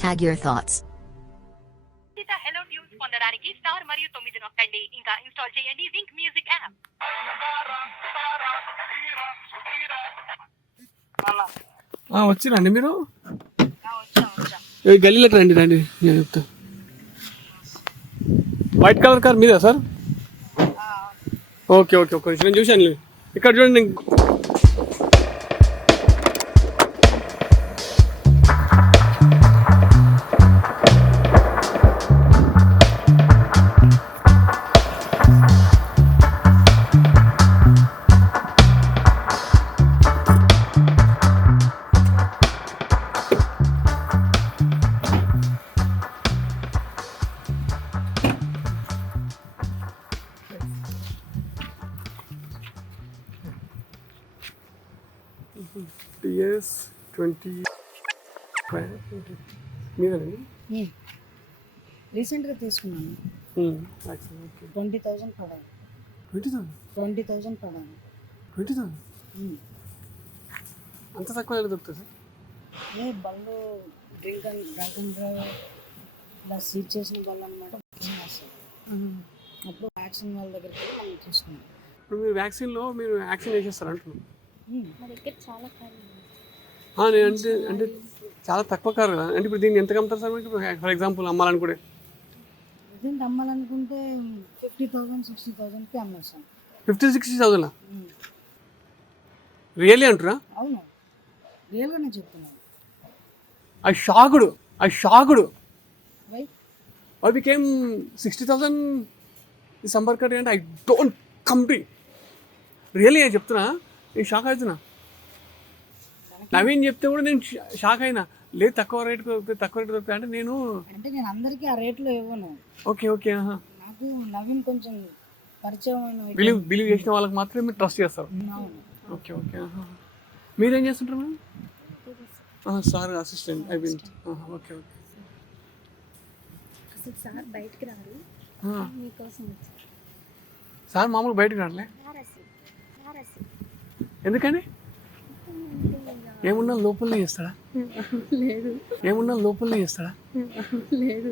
Tag your thoughts. Hello tunes పొందడానికి star మరియు 9 నొక్కండి. ఇంకా ఇన్స్టాల్ చేయండి వింక్ మ్యూజిక్ యాప్. వచ్చిరండి మీరు గల్లీలోకి రండి రండి నేను చెప్తా. వైట్ కలర్ కార్ మీదా సార్? ఓకే ఓకే ఓకే నేను చూశాను. ఇక్కడ చూడండి. టీఎస్ 20 మీదేనండి? రీసెంట్గా తీసుకున్నాను. 20,000 పడాలి. 20,000 పడాలి. 20,000 అంత తక్కువ దొరుకుతుంది సార్? బళ్ళు డ్రింక్ అండ్ డ్రైవ్ ఇలా సీట్ చేసిన బళ్ళు అనమాట. అప్పుడు వ్యాక్సిన్ వాళ్ళ దగ్గరికి వెళ్ళి మనం తీసుకున్నాం. ఇప్పుడు మీరు వ్యాక్సిన్లో మీరు వ్యాక్సిన్ వేసేస్తారు అంటున్నాను. మా దగ్గర చాలా నేను అంటే చాలా తక్కువ కారు కదా. అంటే ఇప్పుడు దీన్ని ఎంత అమ్ముతారు సార్ మీకు? ఫర్ ఎగ్జాంపుల్ అమ్మాలనుకుంటే ఇదేంటి అమ్మాలనుకుంటే 50,000 60,000కి అమ్మేస్తాం. 50,000-60,000 రియల్లీ అంటారా? అవును, రియల్గానే చెప్తున్నాను. I shocked. Why? I became 60,000 ఈ సంపర్కర్ అంటే ఐ డోంట్ కంప్లీట్ రియల్లీ అని చెప్తున్నా. నేను షాక్ అవుతున్నా. నవీన్ చెప్తే కూడా నేను షాక్ అయినా. లేదు తక్కువ రేట్ దొరుకుతాయి అంటే నేను అందరికీ ఆ రేట్లో ఇవ్వను. ఓకే ఓకే నాకు నవీన్ కొంచెం పరిచయం బిలీవ్ చేసిన వాళ్ళకి మాత్రమే మీరు ట్రస్ట్ చేస్తారు. ఓకే ఓకే మీరేం చేస్తుంటారు మేడం? సార్ అసిస్టెంట్ అయిపోయింది. ఓకే ఓకే సార్ బయటికి రారు, మీకోసం వచ్చారు. సార్ మామూలు బయటకు రాలే ఎందుకని? ఏమున్నా లోపలనే చేస్తాడా? లేదు ఏమున్నా లోపలనే చేస్తాడా? లేదు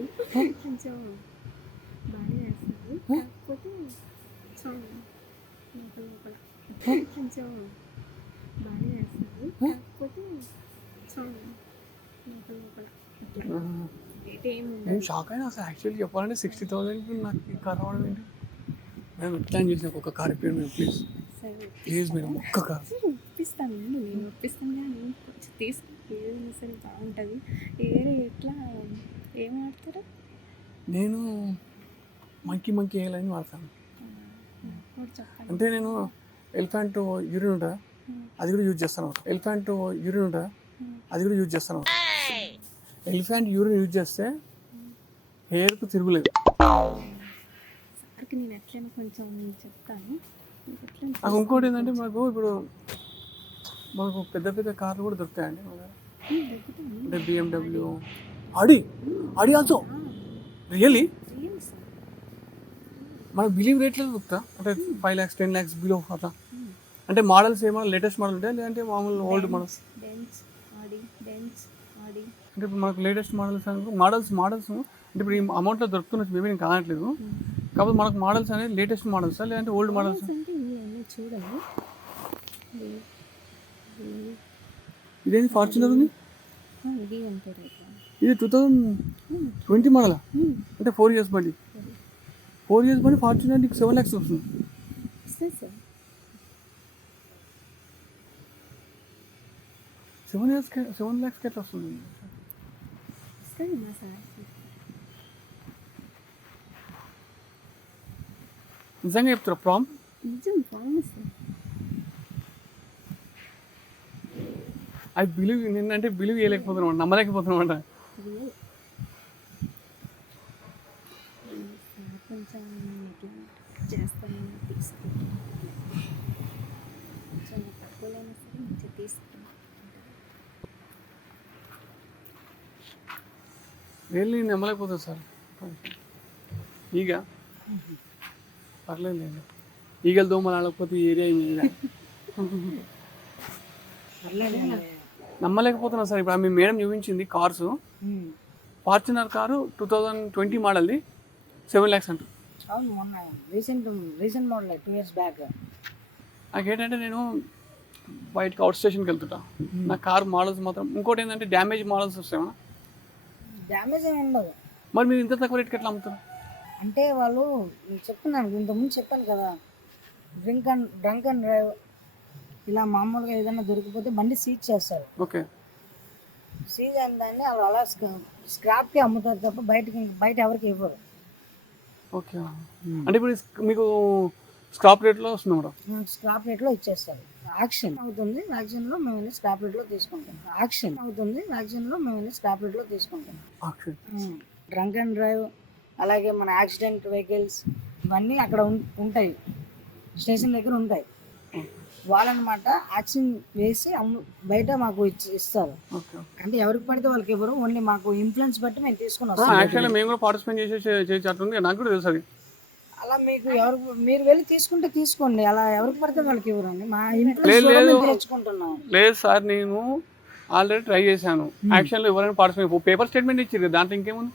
కొంచెం బాగానే వేస్తారు, కాకపోతే లోపల కొంచెం బాగానే వేస్తారు, కాకపోతే నేను షాక్ అయినా అసలు. యాక్చువల్లీ చెప్పాలంటే 60,000 నాకు ఈ కార్ రావడం ఏంటి? మేము ఎట్లా చేసిన ఒక కార్ ఇప్పించండి మీరు ప్లీజ్ మేడం, ఒక్క కార్ ఒప్పిస్తాను. నేను ఒప్పిస్తాను కానీ కొంచెం తీసుకుంటే ఏదైనా సరే బాగుంటుంది. ఎట్లా ఏం వాడతారు? నేను మంకీ ఏలైనా వాడతాను. అంటే నేను ఎలిఫెంట్ యూరిన్ ఉంటుందా అది కూడా యూజ్ చేస్తాను. ఎలిఫెంట్ యూరిన్ ఉంటుందా అది కూడా యూజ్ చేస్తాను. ఎలిఫెంట్ యూరిన్ యూజ్ చేస్తే హెయిర్కు తిరుగులేదు. సార్కి నేను ఎట్లయినా కొంచెం చెప్తాను. ఇంకోటి ఏంటంటే మాకు పెద్ద కార్లు కూడా దొరుకుతాయండి. అంటే BMW, ఆడి ఆల్సో రియల్లీ మనకు బిలీవ్ రేట్లో దొరుకుతా. అంటే 5 lakhs 10 lakhs బిలో అట్లా. అంటే మోడల్స్ ఏమైనా లేటెస్ట్ మోడల్ ఉంటాయి లేదంటే మామూలు ఓల్డ్ మోడల్స్? అంటే ఇప్పుడు మనకు లేటెస్ట్ మోడల్స్ అంటే ఇప్పుడు ఈ అమౌంట్లో దొరుకుతున్నట్టు మేబీ నేను కానట్లేదు. కాకపోతే మనకు మోడల్స్ అనేది లేటెస్ట్ మోడల్సా లేదంటే ఓల్డ్ మోడల్స్? ఇదేంటి ఫార్చునర్ ఉంది? ఇది 2020 మోడల్. అంటే 4 years బండి. 4 years బండి ఫార్చునర్ నీకు 7 lakhs వస్తుంది. 7 lakhs ఎట్లా వస్తుంది? నిజంగా చెప్తారా? ఐ బిలీవ్ నిన్నంటే బిలీవ్ చేయలేకపోతున్నాం, నమ్మలేకపోతున్నాం అంట. రియల్లీ నేను నమ్మలేకపోతుంది సార్. ఈగ పర్లేదు లేదు, ఈగలు దోమలు ఆడకపోతే ఈ ఏరియా నమ్మలేకపోతున్నా సార్. ఇప్పుడు మీ మేడం చూపించింది కార్స్, ఫార్చునర్ కారు 2020 మోడల్ది 7 lakhs అంట. అవును, మొన్న రీసెంట్ మోడల్ 2 years బ్యాక్. నాకేంటంటే నేను బయటకి అవుట్ స్టేషన్కి వెళ్తుంటా, నా కార్ మోడల్స్ మాత్రం. ఇంకోటి ఏంటంటే డ్యామేజ్ మోడల్స్ వస్తాయా? డ్యామేజ్ ఏమి ఉండదు. మరి మీరు ఇంత తక్కువ రేట్కి ఎట్లా అమ్ముతారు? అంటే వాళ్ళు, నేను చెప్తున్నాను ఇంతకుముందు చెప్పాను కదా, డ్రంక్ అండ్ డ్రైవ్ ఇలా మామూలుగా ఏదైనా దొరికిపోతే బండి సీజ్ చేస్తారు. ఓకే. సీజ్ అయిన దాన్ని వాళ్ళు అలా స్క్రాప్కి అమ్ముతారు తప్ప బయట ఎవరికి ఇవ్వరు. ఓకే. అంటే ఇప్పుడు మీకు స్క్రాప్ రేట్లో వస్తుంది మేడం? స్క్రాప్ రేట్లో ఇచ్చేస్తారు. యాక్షన్ అవుతుంది, యాక్షన్లో మేము వెళ్ళి స్క్రాప్ రేట్లో తీసుకుంటాం. యాక్షన్ అవుతుంది, యాక్షన్లో మేము వెళ్ళి స్క్రాప్ రేట్లో తీసుకుంటాం. డ్రంక్ అండ్ డ్రైవ్ అలాగే మన యాక్సిడెంట్ వెహికల్స్ ఇవన్నీ అక్కడ ఉంటాయి, స్టేషన్ దగ్గర ఉంటాయి. వాళ్ళనమాట యాక్షన్ వేసి బయట మాకు ఇస్తారు. అంటే ఎవరికి పడితే వాళ్ళకి ఎవరు, ఓన్లీ మాకు ఇన్ఫ్లుయెన్స్ బట్టి మేము తీసుకుని వస్తాం. యాక్చువల్లీ మేము కూడా పార్టిసిపేట్ చేసేటట్టుంది, నాకు కూడా తెలుసు అది. అలా మీకు మీరు వెళ్ళి తీసుకుంటే తీసుకోండి, అలా ఎవరికి పడితే వాళ్ళకి ఎవరండి. మా ఇన్ఫ్లుయెన్స్ తెచ్చుకుంటున్నాం. లేదు సార్, నేను ఆల్రెడీ ట్రై చేశాను. యాక్షన్లో ఎవరైనా పార్టిసిపేట్ పేపర్ స్టేట్మెంట్ ఇచ్చారు, దాంట్లో ఇంకేముంది?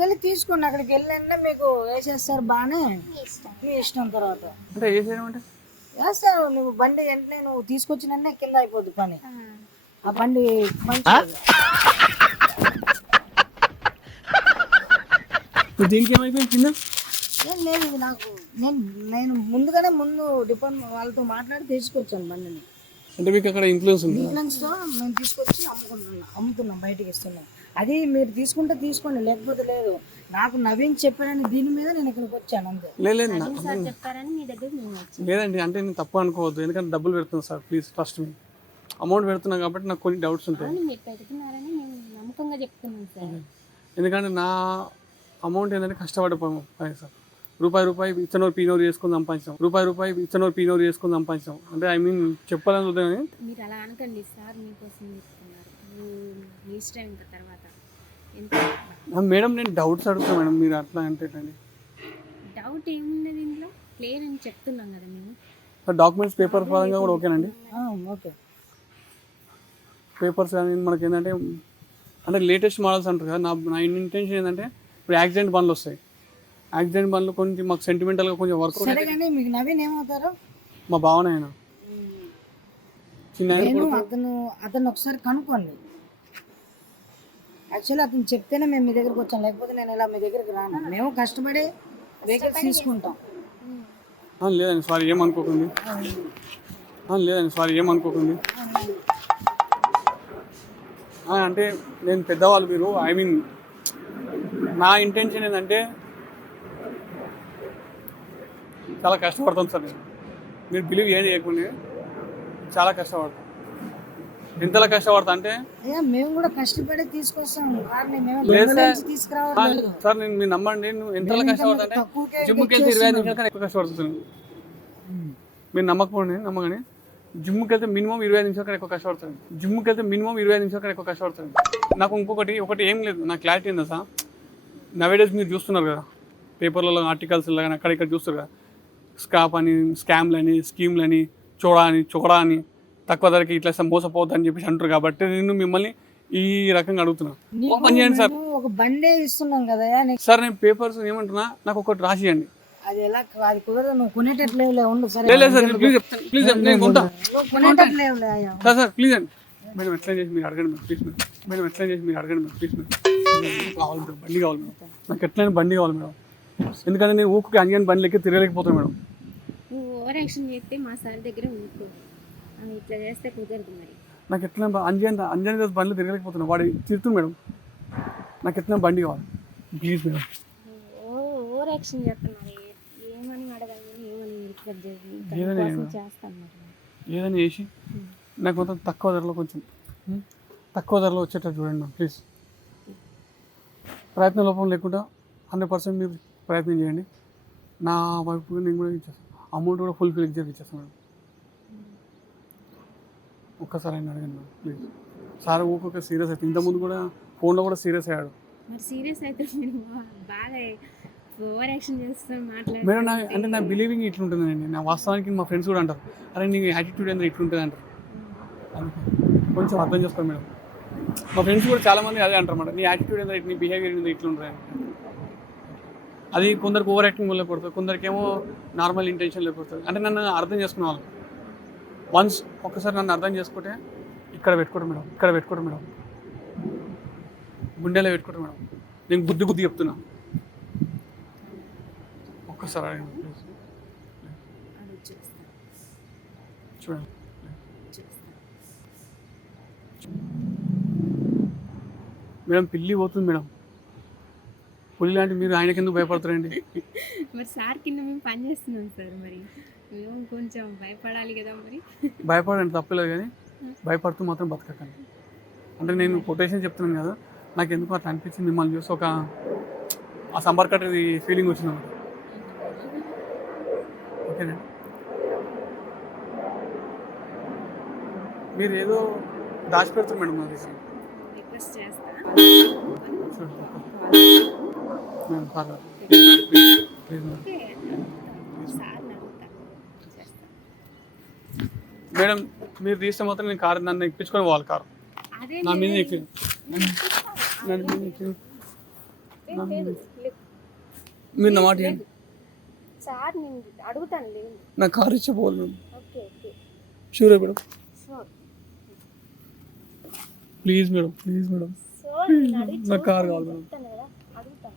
వెళ్ళి తీసుకోండి, అక్కడికి వెళ్ళండి మీకు వేసేస్తారు బాగానే, మీ ఇష్టం. తర్వాత అంటే వేసేయడం అంటే వేస్తారు, నువ్వు బండి వెంటనే నువ్వు తీసుకొచ్చినన్నే కింద అయిపోద్ది పని. ఆ బండి మంచి దీనికి ఏమైపోయింది కింద? ఏం లేదు, ఇది నాకు నేను ముందు డిపార్ట్మెంట్ వాళ్ళతో మాట్లాడి తీసుకొచ్చాను బండిని. అంటే మీకు అక్కడ ఇన్ఫ్లుయెన్స్ ఉంది? ఇన్ఫ్లుయెన్స్తో మేము తీసుకొచ్చి అమ్ముతున్నాం, బయటికి ఇస్తున్నాం. అది మీరు తీసుకుంటే తీసుకోండి, లేకపోతే లేదు. నాకు నవీన్ చెప్పాడని దీని మీద నేను ఇక్కడికి వచ్చాను అంతే. లేదండి, అంటే నేను తప్పు అనుకోవద్దు, ఎందుకంటే డబ్బులు పెడుతున్నాను sir, please trust me. Amount పెడుతున్నాను కాబట్టి నాకు కొన్ని డౌట్స్ ఉంటాయి. ఎందుకంటే నా అమౌంట్ ఏంటంటే కష్టపడిపోయాం సార్. రూపాయి ఇచ్చనోరు పీనోరు చేసుకుని సంపాదించాం, రూపాయి ఇచ్చనోరు పీనోరు చేసుకుని సంపాదించాం. అంటే ఐ మీన్ చెప్పాలని చూద్దామని. మీరు అలా అనకండి సార్, మీకోసం చెప్తున్నారు. మీ ఇష్టం ఇంకా తర్వాత. మేడం నేను డౌట్స్ అడుగుతాను మేడం, మీరు అట్లా అంటే డౌట్ ఏముంది దీంట్లో, క్లియర్ అని చెప్తున్నాం కదా మేము. డాక్యుమెంట్స్ పేపర్ పరంగా కూడా ఓకేనండి? ఓకే. పేపర్స్ కానీ మనకి ఏంటంటే అంటే లేటెస్ట్ మోడల్స్ అంటారు కదా, నా ఇంటెన్షన్ ఏంటంటే ఇప్పుడు యాక్సిడెంట్ బండ్లు వస్తాయి, యాక్సిడెంట్ బండ్లు కొంచెం మాకు సెంటిమెంటల్గా కొంచెం వర్క్. సరే కానీ మీకు నవీన్ ఏమవుతారు? మా భావన ఆయన చిన్న అతను ఒకసారి కనుక్కోండి. యాక్చువల్లీ అతను చెప్తేనే మేము మీ దగ్గరకు వచ్చాం, లేకపోతే నేను ఇలా మీ దగ్గరికి రాను. మేము కష్టపడి వెహికల్స్ తీసుకుంటాం. లేదండి సారీ ఏమనుకోకండి, అంటే నేను పెద్దవాళ్ళు మీరు, ఐ మీన్ నా ఇంటెన్షన్ ఏంటంటే చాలా కష్టపడతాం సార్. మీరు బిలీవ్ ఏం చేయకుండా చాలా కష్టపడతాం. ఎంతలా కష్టపడతా అంటే మేము కూడా కష్టపడి తీసుకొస్తాం. సార్ నేను మీరు నమ్మండి, నేను ఎంతలా కష్టపడతా అంటే జిమ్కి వెళ్తే 25 నిమిషాల ఎక్కువ కష్టపడుతున్నాను. మీరు నమ్మకని జిమ్కి వెళ్తే మినిమం 25 నిమిషాల కన్నా ఎక్కువ కష్టపడతాను. నాకు ఒకటి ఏం లేదు, నా క్లారిటీ ఏందా సార్, నవేడేస్ మీరు చూస్తున్నారు కదా పేపర్లలో ఆర్టికల్స్ కానీ అక్కడ ఇక్కడ చూస్తారు కదా, స్క్రాప్ అని, స్కామ్లని, స్కీమ్లని, చోడా అని తక్కువ ధరకి ఇట్లా మోసపోవద్దు అని చెప్పేసి అంటారు. కాబట్టి నేను మిమ్మల్ని ఈ రకంగా అడుగుతున్నా, ఓపెన్ చేయండి సార్. ఒక బండే ఇస్తున్నాం కదా సార్, నేను పేపర్స్ ఏమంటున్నా, నాకు ఒకటి రాసియండి. అది ఎలా అది కుదరదు, నువ్వు కొనేటట్లే ఉండు. సార్ ప్లీజ్ నేను కొంటా సార్, ప్లీజ్ అండి మేడం, ఎట్లా చేసి మీరు అడగండి ప్లీజ్ కావాలి మేడం, బండి కావాలి మేడం, నాకు ఎట్లయినా బండి కావాలి మేడం. ఎందుకంటే నేను ఊరికి అంజన్ బండి లెక్క తిరగలేకపోతాను మేడం. నువ్వు ఓవర్ యాక్షన్ చేస్తే మా సార్ దగ్గర ఉంటుకో, ఇట్లా చేస్తే కుదరదు. మరి నాకు ఎట్లా అంజన్ బండ్లు తిరగలేకపోతున్నా, వాడు తిరుగుతుంది మేడం. నాకు ఎట్లా బండి కావాలి ప్లీజ్ మేడం. ఓవర్ యాక్షన్ చేస్తున్నారు, ఏమని అడగాలి, ఏమని రిక్వెస్ట్ చేస్తాను. ఏదైనా చేసి నాకు మొత్తం తక్కువ ధరలో వచ్చేటట్టు చూడండి మ్యామ్ ప్లీజ్. ప్రయత్న లోపం లేకుండా 100% మీరు ప్రయత్నం చేయండి. నా వైపు నేను కూడా ఇచ్చేస్తాను, అమౌంట్ కూడా ఫుల్ ఎగ్జాక్ట్ ఇచ్చేస్తాను మేడం. ఒక్కసారి ఆయన అడగండి మేడం ప్లీజ్. సార్ ఊరికొక సీరియస్ అయితే, ఇంతకుముందు కూడా ఫోన్లో కూడా సీరియస్ అయ్యాడు. మరి సీరియస్ అయితే బాగా ఓవర్ యాక్షన్ చేస్తాను మాట్లాడు మేడం. అంటే నా బిలీవింగ్ ఇట్లుంటుందండి, నా వాస్తవానికి మా ఫ్రెండ్స్ కూడా అంటారు, అరే నీ యాటిట్యూడ్ అనేది ఇట్లుంటుంది అంటారు. అందుకే కొంచెం అర్థం చేసుకోండి మేడం. మా ఫ్రెండ్స్ కూడా చాలామంది అదే అంటారు అన్నమాట, నీ యాటిట్యూడ్ ఏందో నీ బిహేవియర్ ఏందో ఇట్లా ఉంటుంది. అది కొందరికి ఓవర్ యాక్టింగ్ వల్ల పడుతుంది, కొందరికేమో నార్మల్ ఇంటెన్షన్లో పడుతుంది. అంటే నన్ను అర్థం చేసుకునే వాళ్ళు వన్స్ ఒక్కసారి నన్ను అర్థం చేసుకుంటే ఇక్కడ పెట్టుకోవడం మేడం, గుండెలో పెట్టుకోవడం మేడం. నేను బుద్ధి చెప్తున్నా, ఒక్కసారి అడగండి ప్లీజ్. చూడండి మేడం, పిల్లి పోతుంది మేడం, పులి లాంటి మీరు ఆయనకి ఎందుకు భయపడతారండి? మరి సార్ కింద మేము పని చేస్తున్నాం సార్, మరి మేము కొంచెం భయపడాలి కదా. మరి భయపడండి తప్పలేదు, కానీ భయపడుతూ మాత్రం బతకకండి. అంటే నేను కొటేషన్ చెప్తున్నాను కదా, నాకు ఎందుకు అట్లా అనిపించింది, మిమ్మల్ని చూసి ఒక ఆ సంబర్ కట్టది ఫీలింగ్ వచ్చింది అన్నమాట. ఓకేనా, మీరు ఏదో దాచిపెడతారు మేడం నాకు తెలిసి. రిక్వెస్ట్ చేస్తా మేడం పర్లేదు ప్లీజ్ మేడం. ఓకే, సార్ని అడుగుతా చేస్తా. మేడం మీరు తీస్తే మాత్రం నేను కారు నన్ను ఎక్కించుకొని పోవాలి, కారు అదే నా మీద ఎక్కి నన్ను మీద ఎక్కి మీరు నా మాట ఏంటి, సార్ నేను అడుగుతాను లేదు. నా కారు ఇచ్చిపోవాలి మేడం. ఓకే ఓకే షూరా madam, sure. Please madam so నేను అడిగి నాకు కారు కావాలి మేడం. చెప్తాను కదా, అడుగుతాను.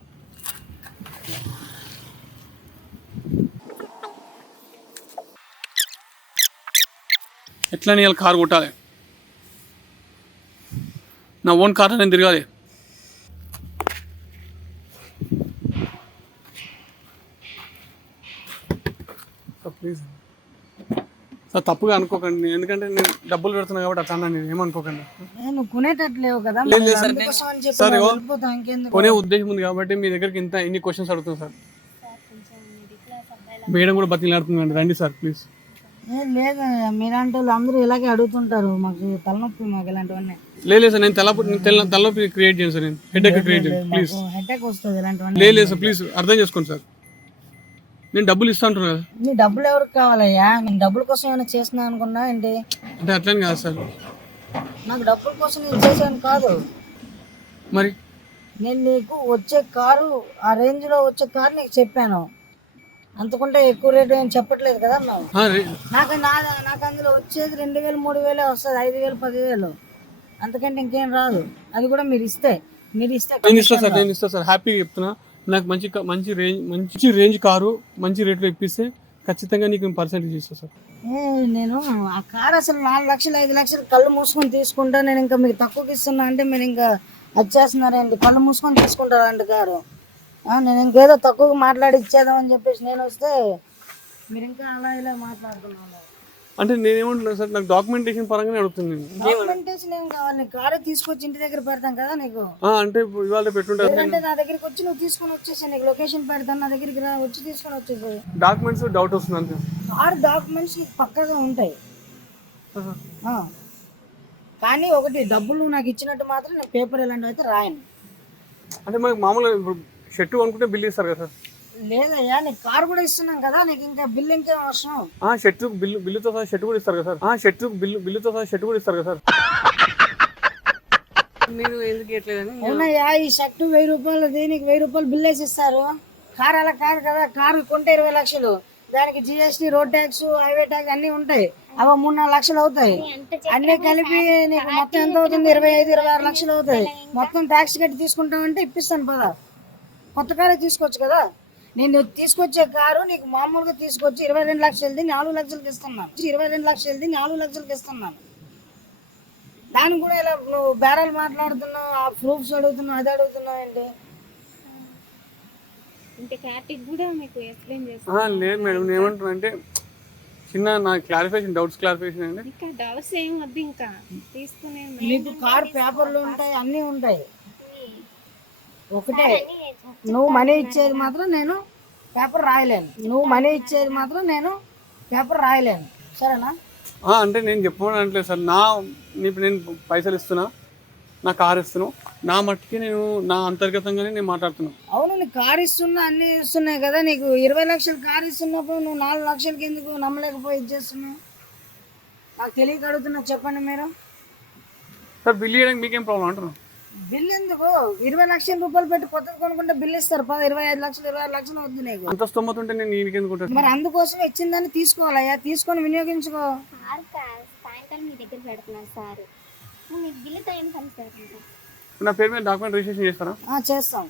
ఎట్లా నేను కారు కొట్టాలి, నా ఓన్ కార్ నేను తిరగాలి. ప్లీజ్ సార్ తప్పుగా అనుకోకండి, ఎందుకంటే నేను డబ్బులు పెడుతున్నా కాబట్టి అట్లా నేను ఏమనుకోకండి. నేను కొనేటట్లేవు కదా, లేదు లేదు సార్, అందుకోసం అని చెప్పి సార్ నేను ఇగో వెళ్ళిపోతాను, ఇంకెందుకు. కొనే ఉద్దేశం ఉంది కాబట్టి మీ దగ్గరికి ఇన్ని క్వశ్చన్స్ అడుగుతుంది సార్. మేడం కూడా బతిలాడుతుందండి, రండి సార్ ప్లీజ్. లేదు మీలాంటి వాళ్ళు అందరూ ఇలాగే అడుగుతుంటారు, మాకు తలనొప్పి మాకు ఇలాంటివన్నీ. లేదు సార్, నేను తలనొప్పి క్రియేట్ చేయను సార్, నేను హెడేక్ క్రియేట్ చేయను ప్లీజ్. హెడేక్ వస్తుంది ఇలాంటివన్నీ. లేదు సార్ ప్లీజ్ అర్థం చేసుకోండి సార్, నేను డబ్బులు ఇస్తా అంటాను కదా. నీ డబ్బులు ఎవరికి కావాలయ్యా, నేను డబ్బుల కోసం ఏమైనా చేస్తున్నా అనుకున్నా ఏంటి? అంటే అట్లని కాదు సార్, నాకు డబ్బుల కోసం నేను చేశాను కాదు. మరి నేను నీకు వచ్చే కారు, ఆ రేంజ్ లో వచ్చే కారు నీకు చెప్పాను, అంతకుంటే ఎక్కువ రేటు ఏం చెప్పట్లేదు కదా అన్నావు. నాకు అందులో వచ్చేది 2000 3000 వస్తుంది, 5000 10,000, అంతకంటే ఇంకేం రాదు. అది కూడా మీరు ఇస్తే నేను ఇస్తా సార్, హ్యాపీగా చెప్తున్నా. నాకు మంచి రేంజ్ కారు మంచి రేట్లో ఇప్పిస్తే ఖచ్చితంగా నీకు పర్సెంటేజ్ ఇస్తా సార్. నేను ఆ కారు అసలు 4 లక్షలు 5 లక్షలు కళ్ళు మూసుకొని తీసుకుంటా, నేను ఇంకా మీకు తక్కువకి ఇస్తున్నా అంటే మీరు ఇంకా వచ్చేస్తున్నారండి, కళ్ళు మూసుకొని తీసుకుంటారండి కారు. నేను ఇంకేదో తక్కువగా మాట్లాడి ఇచ్చేద్దామని చెప్పేసి నేను వస్తే మీరు ఇంకా అలా ఇలా మాట్లాడుతున్నాను. అంటే నేనేమంటున్నాను సార్, నాకు డాక్యుమెంటేషన్ పరంగానే అడుగుతుంది. డాక్యుమెంటేషన్ ఏం కావాలి, కారు తీసుకొచ్చి ఇంటి దగ్గర పెడతాం కదా నీకు. అంటే ఇవాళ పెట్టుంటారు, లేదంటే నా దగ్గరికి వచ్చి నువ్వు తీసుకొని వచ్చేసి నీకు లొకేషన్ పెడతాను, నా దగ్గరికి రా, వచ్చి తీసుకొని వచ్చేసి. డాక్యుమెంట్స్ డౌట్ వస్తుంది అంతే. కారు డాక్యుమెంట్స్ నీకు పక్కగా ఉంటాయి, కానీ ఒకటి డబ్బులు నాకు ఇచ్చినట్టు మాత్రం నేను పేపర్ ఇలాంటివి అయితే రాయను. అంటే మనకి మామూలుగా ఇప్పుడు షర్టు అనుకుంటే బిల్ ఇస్తారు కదా సార్. లేదయ్యా, నీకు కారు కూడా ఇస్తున్నాం కదా, నీకు ఇంకా బిల్ ఇంకేం అవసరం. షర్టు బిల్లుతో సహా షర్టు కూడా ఇస్తారు కదా సార్. షర్టు బిల్లుతో సహా షర్టు కూడా ఇస్తారు కదా సార్. నేను ఎందుకు ఇట్లేదని. అవునయ్యా, ఈ షర్టు 1000 రూపాయలది, నీకు 1000 రూపాయలు బిల్ వేసి ఇస్తారు. కారు అలా కాదు కదా, కారు కొంటే 20 లక్షలు, దానికి GST, road tax, highway tax అన్ని ఉంటాయి, అవి 3-4 లక్షలు అవుతాయి. అన్ని కలిపి నీకు మొత్తం ఎంత అవుతుంది? 25-26 లక్షలు అవుతాయి. మొత్తం ట్యాక్స్ కట్టి తీసుకుంటామంటే ఇప్పిస్తాను పదా, కొత్త కారే తీసుకోవచ్చు కదా. నేను తీసుకొచ్చే కారు నీకు మామూలుగా తీసుకొచ్చి 22 లక్షలది 4 లక్షలకి ఇస్తున్నాను, 22 లక్షలది 4 లక్షలకి ఇస్తున్నాను. దాన్ని కూడా ఇలా నువ్వు బేరాలు మాట్లాడుతున్నావు, ఆ ప్రూఫ్స్ అడుగుతున్నావు, అది అడుగుతున్నావు ఏంటి? లేదు మేడం, నేను ఏమంటున్నా అంటే చిన్న నా డౌట్స్ క్లారిఫికేషన్ అండి. నీకు కార్ పేపర్లు ఉంటాయి, అన్నీ ఉంటాయి. ఒకటే, నువ్వు మనీ ఇచ్చేది మాత్రం నేను పేపర్ రాయలేను, నువ్వు మనీ ఇచ్చేది మాత్రం నేను పేపర్ రాయలేను, సరేనా? అంటే నేను చెప్పలేదు సార్, నేను పైసలు ఇస్తున్నా, నా కారు ఇస్తున్నావు, నా మట్టుకి నేను నా అంతర్గతంగానే నేను మాట్లాడుతున్నాను. అవును, నీకు కారు ఇస్తున్నా, అన్నీ ఇస్తున్నాయి కదా. నీకు 20 లక్షలు కారు ఇస్తున్నప్పుడు నువ్వు 4 లక్షలకి ఎందుకు నమ్మలేకపోయి ఇచ్చేస్తున్నావు? నాకు తెలియక అడుగుతున్నా, చెప్పండి మీరు. సార్ బిల్ చేయడానికి మీకేం ప్రాబ్లం అంటున్నాను. బిల్ ఎందుకు 20 లక్షల రూపాయలు పెట్టి కొత్తది కొనుక్కుంటే బిల్ ఇస్తారు 25 లక్షలు 26 లక్షలు అవుతుంది నీకు. అంత స్తోమత ఉంటే నేను నీకెందుకుంటాను. మరి అందుకోసం ఇచ్చిందని తీసుకోవాలయ్యా, తీసుకొని వినియోగించుకో. సాయంకాలం మీ దగ్గర పెడుతున్నాను సార్, మీకు బిల్లుతో ఏం పని సార్? నా పేరు మీద డాక్యుమెంట్ రిజిస్ట్రేషన్ చేస్తారా? చేస్తాం,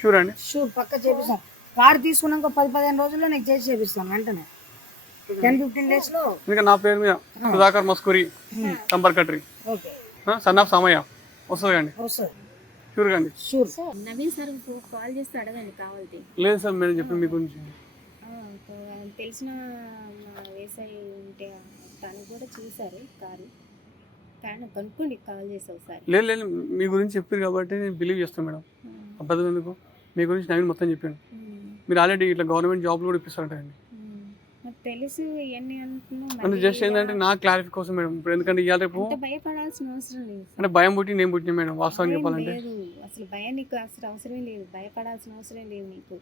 షూర్ అండి. షూర్, పక్క చేపిస్తాం. కారు తీసుకున్నాక 10-15 రోజుల్లో నీకు చేసి చేపిస్తాం వెంటనే, 10-15 days లో. ఇంకా నా పేరు మీద Sudhakar Maskuri కంబర్కట్రి okay, son of సమయ వస్తుంది అండి. వస్తుంది, షూర్గా అండి. షూర్. నవీన్ సార్ కాల్ చేస్తే అడగండి కావాలి. లేదు సార్ మీరు చెప్పండి మీ గురించి. తెలిసిన మా వేసాయి ఉంటే తను కూడా చూసారు కారు, కానీ కనుక్కోండి కాల్ చేసి ఒకసారి. లేదు లేదు మీ గురించి చెప్పారు కాబట్టి నేను బిలీవ్ చేస్తాను మేడం. అబద్ధం ఎందుకు? మీ గురించి నవీన్ మొత్తం చెప్పాను. మీరు ఆల్రెడీ ఇట్లా గవర్నమెంట్ జాబ్లు కూడా ఇప్పిస్తారంట అండి. నాకు తెలుసు ఇవన్నీ అంటే జస్ట్ ఏంటంటే నా క్లారిఫీ కోసం మేడం. ఇప్పుడు ఎందుకంటే ఇవాళ రేపు భయపడాల్సిన అవసరం లేదు. అంటే భయం పుట్టి నేను పుట్టిన మేడం వాస్తవం చెప్పాలంటే. లేదు అసలు భయం నీకు అసలు అవసరం లేదు, భయపడాల్సిన అవసరం లేదు నీకు.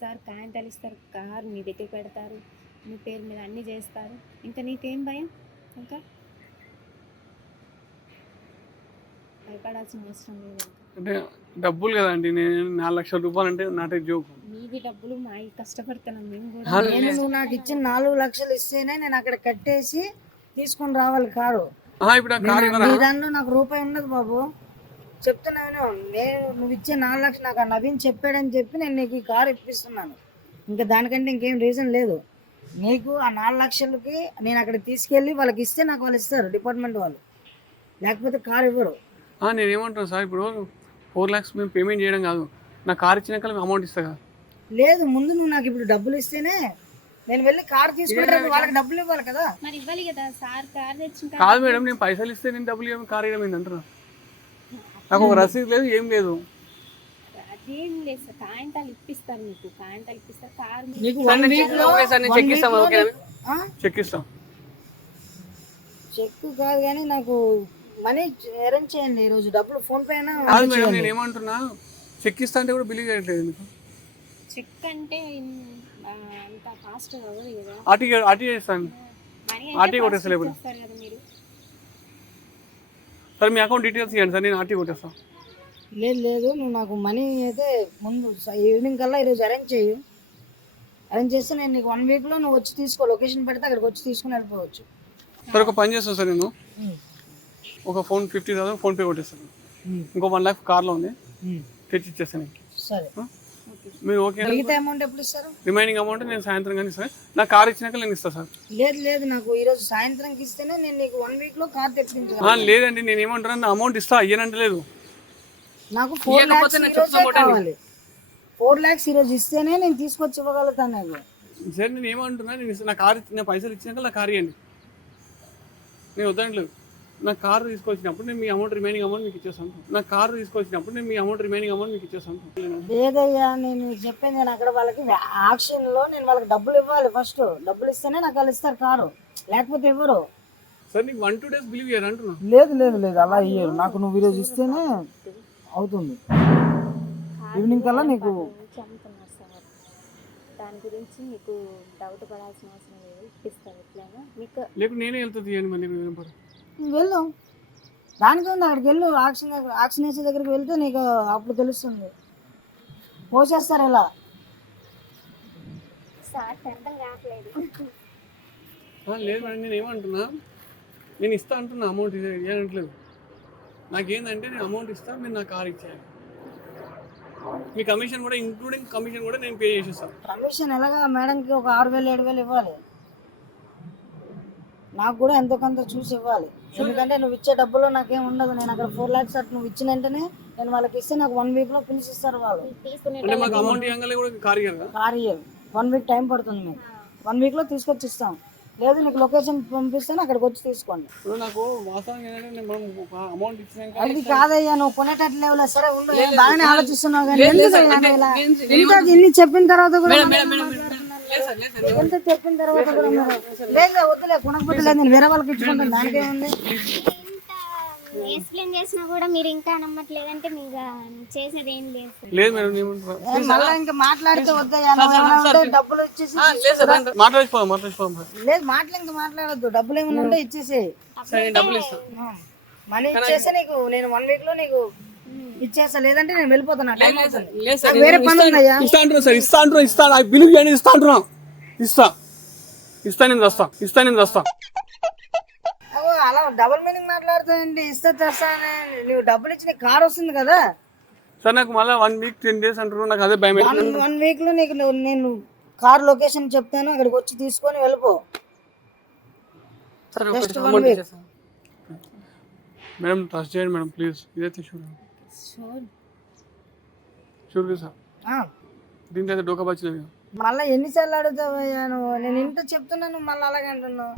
సార్ కాగితాలు ఇస్తారు, కారు మీ దగ్గర పెడతారు, మీ పేరు మీద అన్నీ చేస్తారు, ఇంకా నీకేం భయం? ఇంకా భయపడాల్సిన అవసరం లేదు. అంటే డబ్బులు కదండి, నేను 4 లక్షల రూపాయలు అంటే నాటే జోక్. మీది డబ్బులు మా కష్టపడుతున్నాం మేము కూడా. నువ్వు నాకు ఇచ్చిన 4 లక్షలు ఇస్తేనే నేను అక్కడ కట్టేసి తీసుకొని రావాలి కారు. ఇప్పుడు నీ దాంట్లో నాకు రూపాయి ఉండదు బాబు, చెప్తున్నాను. నువ్వు ఇచ్చే 4 లక్షలు నాకు ఆ నవీన్ చెప్పాడని చెప్పి నేను నీకు ఈ కారు ఇప్పిస్తున్నాను. ఇంకా దానికంటే ఇంకేం రీజన్ లేదు. నీకు ఆ 4 లక్షలకి నేను అక్కడ తీసుకెళ్ళి వాళ్ళకి ఇస్తే నాకు వాళ్ళు ఇస్తారు, డిపార్ట్మెంట్ వాళ్ళు, లేకపోతే కారు ఇవ్వరు. నేనేమంటాను సార్, ఇప్పుడు 4 lakhs మేము పేమెంట్ చేయడం కాదు, నా కార్ ఇచ్చినాక అమౌంట్ ఇస్తా కదా. లేదు, ముందు నువ్వు నాకు ఇప్పుడు డబ్బులు ఇస్తేనే నేను వెళ్ళి కార్ తీసుకుంటే వాళ్ళకి డబ్బులు ఇవ్వాలి కదా. మరి ఇవ్వాలి కదా సార్, కార్ తెచ్చిన కాదు మేడం, నేను పైసలు ఇస్తే నేను డబ్బులు ఇవ్వడం కార్ ఇవ్వడం ఏంటంటారా? నాకు ఒక రసీదు లేదు, ఏం లేదు. అదేం లేదు సార్, కాగితాలు ఇప్పిస్తారు మీకు, కాగితాలు ఇప్పిస్తారు. కార్ నీకు 1 week లో చెక్ ఇస్తాం. చెక్ కాదు కానీ నాకు మనీ అరేంజ్ చేయండి ఈరోజు, డబ్బులు ఫోన్ పే అయినా. కాదు మేడం, నేను ఏమంటున్నా, చెక్ ఇస్తా అంటే కూడా బిలీవ్ చేయట్లేదు ఎందుకు? చెక్ అంటే అంత ఫాస్ట్ అవ్వదు కదా. ఆర్టీ చేస్తాను, ఆర్టీ కొట్టేస్తలేదు కదా మీరు. సరే మీ అకౌంట్ డీటెయిల్స్ ఇవ్వండి సార్, నేను ఆర్టీ కొట్టేస్తాను. లేదు నువ్వు నాకు మనీ అయితే ముందు ఈవినింగ్ కల్లా ఈరోజు అరేంజ్ చేయు. అరేంజ్ చేస్తే నేను నీకు 1 week లో నువ్వు వచ్చి తీసుకో, లొకేషన్ పెడితే అక్కడికి వచ్చి తీసుకుని వెళ్ళిపోవచ్చు. సార్ ఒక పని చేస్తాను సార్, నేను ఒక 50,000 ఫోన్పే కొట్టేస్తాను, ఇంకో 1 lakh కార్లో ఉంది తెచ్చి ఇచ్చేస్తాను. సరే, మీరు ఓకే? మిగతా అమౌంట్ ఎప్పుడు ఇస్తారు? రిమైనింగ్ అమౌంట్ నేను సాయంత్రం కానీ ఇస్తాను, నా కార్ ఇచ్చినాక నేను ఇస్తాను సార్. లేదు నాకు ఈరోజు సాయంత్రంకి ఇస్తేనే నేను నీకు 1 week లో కార్ తెప్పించాను. లేదండి, నేను ఏమంటున్నా, నా అమౌంట్ ఇస్తా, అయ్యానంటే లేదు. నాకు 4 lakhs కావాలి. 4 lakhs ఈరోజు ఇస్తేనే నేను తీసుకొచ్చి ఇవ్వగలుగుతాను నాకు. సరే నేను ఏమంటున్నా, నా కార్ నా పైసలు ఇచ్చినాక నా కార్ ఇవ్వండి, నేను వద్దంటలేదు. నా కారు తీసుకొచ్చినప్పుడు నేను మీ అమౌంట్ రిమైనింగ్ అమౌంట్ మీకు ఇచ్చేస్తాను. నా కారు తీసుకొచ్చినప్పుడు నేను మీ అమౌంట్ రిమైనింగ్ అమౌంట్ మీకు ఇచ్చేస్తాను. లేదయ్యా, నేను చెప్పింది నేను అక్కడ వాళ్ళకి ఆక్షన్ లో నేను వాళ్ళకి డబ్బులు ఇవ్వాలి. ఫస్ట్ డబ్బులు ఇస్తేనే నాకు వాళ్ళు ఇస్తారు కారు, లేకపోతే ఇవ్వరు. సార్ నీకు 1-2 days బిలీవ్ చేయాలి అంటున్నా. లేదు అలా ఇయ్యరు నాకు. నువ్వు ఈరోజు ఇస్తేనే అవుతుంది, ఈవినింగ్ కల్లా నీకు. అమ్ముతున్నారు సార్, దాని గురించి మీకు డౌట్ పడాల్సిన అవసరం లేదు, ఇప్పిస్తారు ఎట్లయినా మీకు. లేకపోతే నేనే వెళ్తుంది తీయండి మళ్ళీ. వెళ్ళు, దానికి ఉంది, అక్కడికి వెళ్ళు. ఆక్షన్ వేసే దగ్గరికి వెళ్తే నీకు అప్పుడు తెలుస్తుంది. పోసేస్తారు ఇలా. సార్ అర్థం కావట్లేదు. లేదు మేడం, నేను ఏమంటున్నా, నేను ఇస్తా అంటున్నా, అమౌంట్ ఇవ్వట్లేదు. నాకేంటంటే నేను అమౌంట్ ఇస్తాను, మీరు నా కార్ ఇచ్చేయాలి. మీ కమిషన్ కూడా ఇంక్లూడింగ్ కమిషన్ కూడా నేను పే చేసేస్తాను. కమిషన్ ఎలాగా మేడంకి ఒక 6,000-7,000 ఇవ్వాలి, నాకు కూడా ఎంతో కొంత చూసి ఇవ్వాలి. ఎందుకంటే నువ్వు ఇచ్చే డబ్బులో నాకేం ఉండదు. నేను అక్కడ 4 lakhs అట్లా నువ్వు ఇచ్చిన వెంటనే నేను వాళ్ళకి ఇస్తే నాకు 1 week లో పిలిచిస్తారు వాళ్ళు. అంటే మాకు అమౌంట్ ఇవ్వగానే కూడా కార్ ఇవ్వరు. 1 week టైం పడుతుంది మీకు. 1 week లో తీసుకొచ్చి ఇస్తాం. లేదు నీకు లొకేషన్ పంపిస్తాను, అక్కడికి వచ్చి తీసుకోండి. ఇప్పుడు నాకు వాస్తవంగా ఏంటంటే మనం అమౌంట్ ఇచ్చినాక అది కాదయ్యా, నువ్వు కొనేటట్లు లేవులే. సరే ఉండు, బాగానే ఆలోచిస్తున్నావు కానీ ఇన్ని చెప్పిన తర్వాత కూడా ఎంత చెప్పిన తర్వాత కూడా లేదు వద్దులే, కొనకపోతే లేదు, నేను వేరే వాళ్ళకి ఇచ్చుకుంటాను, దానికేముంది. ఎక్స్ప్లెయిన్ చేసినా కూడా మీరు ఇంకా నమ్మట్లేదంటే మీకు చేసేది ఏం లేదు. లేదు మేడం, మళ్ళీ ఇంకా మాట్లాడితే వద్దయ్యా, డబ్బులు ఇచ్చేసి మాట్లాడిపోదాం. లేదు మాటలు ఇంకా మాట్లాడద్దు, డబ్బులు ఏమైనా ఉంటే ఇచ్చేసి డబ్బులు ఇస్తాను. మనీ ఇచ్చేస్తే నీకు నేను 1 వీక్ లో నీకు ఇచ్చేస్తా, లేదంటే నేను వెళ్ళిపోతున్నా. టైం అవుతుంది. లేదు సార్, నాకు వేరే పని ఉందయ్యా. ఇస్తా అంటున్నా సార్, ఇస్తా బిల్లు చేయండి, ఇస్తా అంటున్నా. ఇస్తా నేను వస్తా. అగో, అలా డబుల్ మీనింగ్ మాట్లాడుతానండి. ఇస్తా తెస్తా అని. నువ్వు డబ్బులు ఇచ్చి నీకు కార్ వస్తుంది కదా సార్. నాకు మళ్ళీ 1 వీక్ 10 days అంటారు, నాకు అదే భయం. 1 వీక్ లో నీకు నేను కార్ లొకేషన్ చెప్తాను, అక్కడికి వచ్చి తీసుకొని వెళ్ళిపో. Just 1 week. మేడం ట్రస్ట్ చేయండి మేడం ప్లీజ్, ఇదైతే షూర్ సార్. దీంట్లో అయితే డోకా బచ్చలేదు. మళ్ళీ ఎన్నిసార్లు అడుగుతావయ్యా నువ్వు? నేను ఇంత చెప్తున్నాను, మళ్ళీ అలాగే అంటున్నావు.